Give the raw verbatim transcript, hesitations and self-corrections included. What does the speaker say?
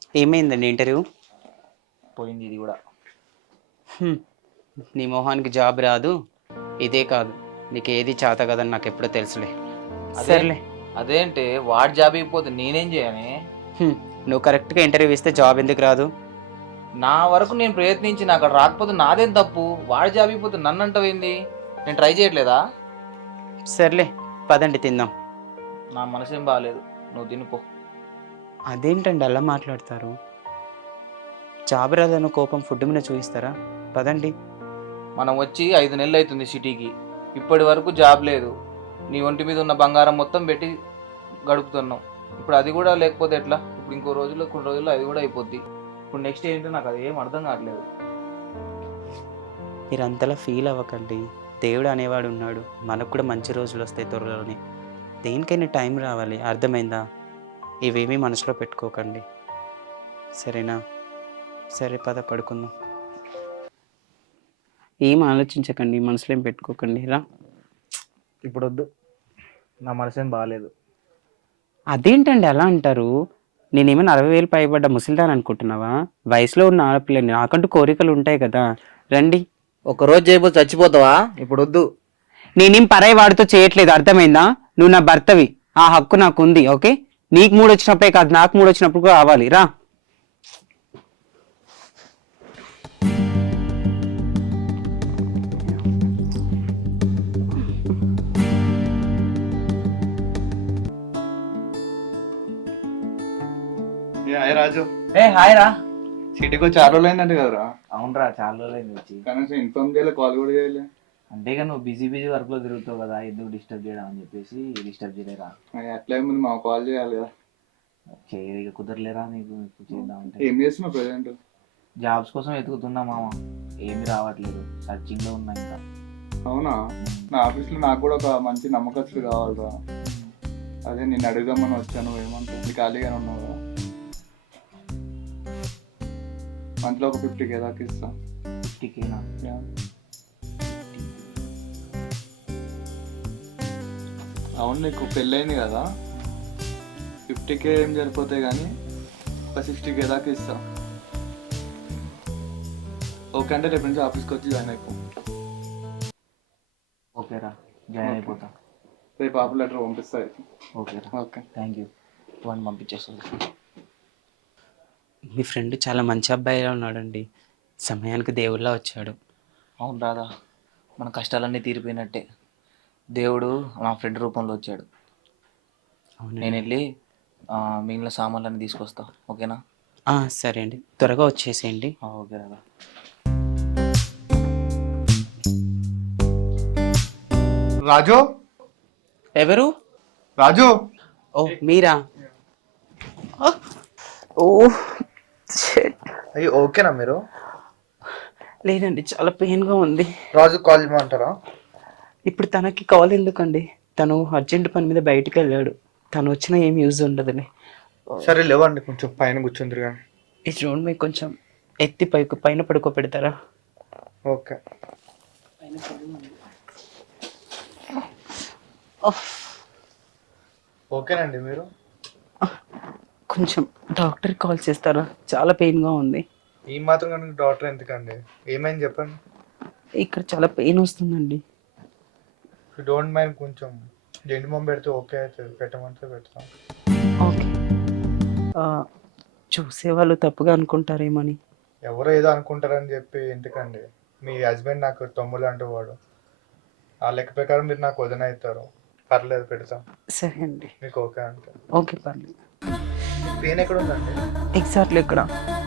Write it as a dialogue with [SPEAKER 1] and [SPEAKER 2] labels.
[SPEAKER 1] ఏమైందండి ఇంటర్వ్యూ?
[SPEAKER 2] పోయింది ఇది కూడా.
[SPEAKER 1] హ్మ్. నీ మొహానికి జాబ్ రాదు. ఇదే కాదు, నీకు ఏది చేత కదని నాకు ఎప్పుడో తెలుసులే.
[SPEAKER 2] అదే
[SPEAKER 1] సర్లే.
[SPEAKER 2] అదేంటే వాడు జాబ్ ఇవ్వకపోతే నేనేం చేయని?
[SPEAKER 1] హ్మ్. నువ్వు కరెక్ట్గా ఇంటర్వ్యూ ఇస్తే జాబ్ ఎందుకు రాదు?
[SPEAKER 2] నా వరకు నేను ప్రయత్నించిన అక్కడ రాకపోతే నాదేం తప్పు? వాడు జాబ్ ఇవ్వకపోతే నన్ను అంటావేంది? నేను ట్రై చేయట్లేదా?
[SPEAKER 1] సర్లే, పదండి తిందాం.
[SPEAKER 2] నా మనసేం బాగాలేదు, నువ్వు తినిపో.
[SPEAKER 1] అదేంటండి అలా మాట్లాడతారు? జాబ్ రాదన్న కోపం ఫుడ్ మీద చూపిస్తారా? పదండి.
[SPEAKER 2] మనం వచ్చి ఐదు నెలలు అవుతుంది సిటీకి, ఇప్పటి వరకు జాబ్ లేదు. నీ ఒంటి మీద ఉన్న బంగారం మొత్తం పెట్టి గడుపుతున్నాం. ఇప్పుడు అది కూడా లేకపోతే ఎట్లా? ఇప్పుడు ఇంకో రోజుల్లో కొన్ని రోజుల్లో అది కూడా అయిపోద్ది. ఇప్పుడు నెక్స్ట్ ఏంటో నాకు అది ఏం అర్థం కావట్లేదు.
[SPEAKER 1] మీరు అంతలా ఫీల్ అవ్వకండి. దేవుడు అనేవాడు ఉన్నాడు. మనకు కూడా మంచి రోజులు వస్తాయి త్వరలోనే. దేనికైనా టైం రావాలి, అర్థమైందా? ఇవేమీ మనసులో పెట్టుకోకండి, సరేనా? సరే, పద పడుకుందాం. ఏం ఆలోచించకండి, మనసులో ఏం పెట్టుకోకండి. రా.
[SPEAKER 2] ఇప్పుడు వద్దు, నా మనసేం బాగాలేదు.
[SPEAKER 1] అదేంటండి అలా అంటారు? నేనేమైనా అరవై వేలు పైబడ్డ ముసలిదాని అనుకుంటున్నావా? వయసులో ఉన్న ఆడపిల్లని, నాకంటూ కోరికలు ఉంటాయి కదా. రండి.
[SPEAKER 2] ఒకరోజు చేయబోతే చచ్చిపోతావా? ఇప్పుడు వద్దు.
[SPEAKER 1] నేనేం పరాయి వాడితో చేయట్లేదు, అర్థమైందా? నువ్వు నా భర్తవి, ఆ హక్కు నాకు ఉంది. ఓకే, నీకు మూడు వచ్చినప్పుడే కాదు, నాకు మూడు వచ్చినప్పుడు కూడా రావాలి. రా.
[SPEAKER 3] హాయ్ రాజు.
[SPEAKER 2] ఏ హాయ్ రా.
[SPEAKER 3] సిటీకి వచ్చి చాలా రోజులు అయిందంట కదరా?
[SPEAKER 2] అవునరా, చాలా రోజులైంది వచ్చి.
[SPEAKER 3] కనీసం ఇన్ఫార్మ్ చేయలే, కాల్ కూడా చేయలే.
[SPEAKER 2] అంతేగా నువ్వు బిజీ బిజీ వర్క్ లో తిరుగుతావు కదా, ఎందుకు డిస్టర్బ్ చేయడం అని చెప్పేసి డిస్టర్బ్ చేయలేరా.
[SPEAKER 3] అట్లా ముందు మా కాల్ చేయాలి కదా.
[SPEAKER 2] చేయక కుదరలేరా నీకు? చేద్దామంటే
[SPEAKER 3] ఏం చేస్తున్నావు ప్రెసెంట్?
[SPEAKER 2] జాబ్స్ కోసం వెతుకుతున్నా మామ, ఏమి రావట్లేదు, సర్చింగ్ లో ఉన్నా ఇంకా.
[SPEAKER 3] అవునా? నా ఆఫీస్లో నాకు కూడా ఒక మంచి నమ్మకస్తుడు కావాలరా. అదే నేను అడుగుదామని వచ్చాను. ఏమంటావు? నీ ఖాళీగానే ఉన్నావు కదా? మంత్లో ఒక ఫిఫ్టీ కే దాకా ఇస్తా.
[SPEAKER 2] ఫిఫ్టీ కేనా?
[SPEAKER 3] అవును, నీకు పెళ్ళయింది కదా, ఫిఫ్టీ కే ఏం సరిపోతాయి కానీ ఒక సిక్స్టీ కే దాకా ఇస్తా. ఓకే అంటే రేపు నుంచి ఆఫీస్కి వచ్చి జాయిన్ అయిపో.
[SPEAKER 2] ఓకేరా, జాయిన్ అయిపోతా.
[SPEAKER 3] రేపు ఆఫర్ లెటర్ పంపిస్తా.
[SPEAKER 2] ఓకేరా.
[SPEAKER 3] Okay,
[SPEAKER 2] thank you. వన్ పంపించేస్తాను.
[SPEAKER 1] మీ ఫ్రెండ్ చాలా మంచి అబ్బాయిలా ఉన్నాడండి, సమయానికి దేవుళ్ళ వచ్చాడు.
[SPEAKER 2] అవును రాదా, మన కష్టాలన్నీ తీరిపోయినట్టే. దేవుడు నా ఫ్రెండ్ రూపంలో వచ్చాడు. నేను వెళ్ళి మిగిలిన సామాన్లన్నీ తీసుకొస్తా. ఓకేనా?
[SPEAKER 1] సరే అండి, త్వరగా వచ్చేసేయండి.
[SPEAKER 2] ఓకే రాదా.
[SPEAKER 3] రాజు.
[SPEAKER 1] ఎవరు?
[SPEAKER 3] రాజు.
[SPEAKER 1] ఓ మీరా? ఓ
[SPEAKER 3] అయ్యో, ఓకేనా మీరు?
[SPEAKER 1] లేదండి, చాలా పెయిన్గా ఉంది.
[SPEAKER 3] రాజు కాల్ చేయమంటారా?
[SPEAKER 1] ఇప్పుడు తనకి కాల్ ఎందుకండి? తను అర్జెంట్ పని మీద బయటికి వెళ్ళాడు. తను వచ్చినా ఏం యూజ్ ఉండదులే.
[SPEAKER 3] సరే లేవండి, కొంచెం పైన కూర్చుందరు కానీ.
[SPEAKER 1] ఈ చూడండి, మీకు కొంచెం ఎత్తి పైకి పైన పడుకో పెడతారా?
[SPEAKER 3] ఓకే. ఓకేనండి మీరు?
[SPEAKER 1] కొంచెం డాక్టర్ కాల్ చేస్తారా? చాలా పెయిన్గా ఉంది.
[SPEAKER 3] ఈ మాత్రం కానీ డాక్టర్ ఎందుకండి? ఏమైంది చెప్పండి.
[SPEAKER 1] ఇక్కడ చాలా పెయిన్ వస్తుందండి.
[SPEAKER 3] యూ డోంట్ మైండ్ కొంచెం జెండు మొమ్మ పెడితే ఓకే అవుతుంది. పెట్టమంటే పెడతాం.
[SPEAKER 1] ఓకే. చూసేవాళ్ళు తప్పుగా అనుకుంటారేమని.
[SPEAKER 3] ఎవరో ఏదో అనుకుంటారని చెప్పి ఎందుకండి? మీ హస్బెండ్ నాకు తమ్ముడు అంటూ వాడు. ఆ లెక్క ప్రకారం మీరు నాకు వదిన అవుతారు. పర్లేదు, పెడతాం.
[SPEAKER 1] సరే అండి,
[SPEAKER 3] మీకు ఓకే అంటే.
[SPEAKER 1] ఓకే పర్లేదు.
[SPEAKER 3] పెయిన్ ఎక్కడ ఉందండి?
[SPEAKER 1] ఎగ్జాక్ట్లీ ఇక్కడ.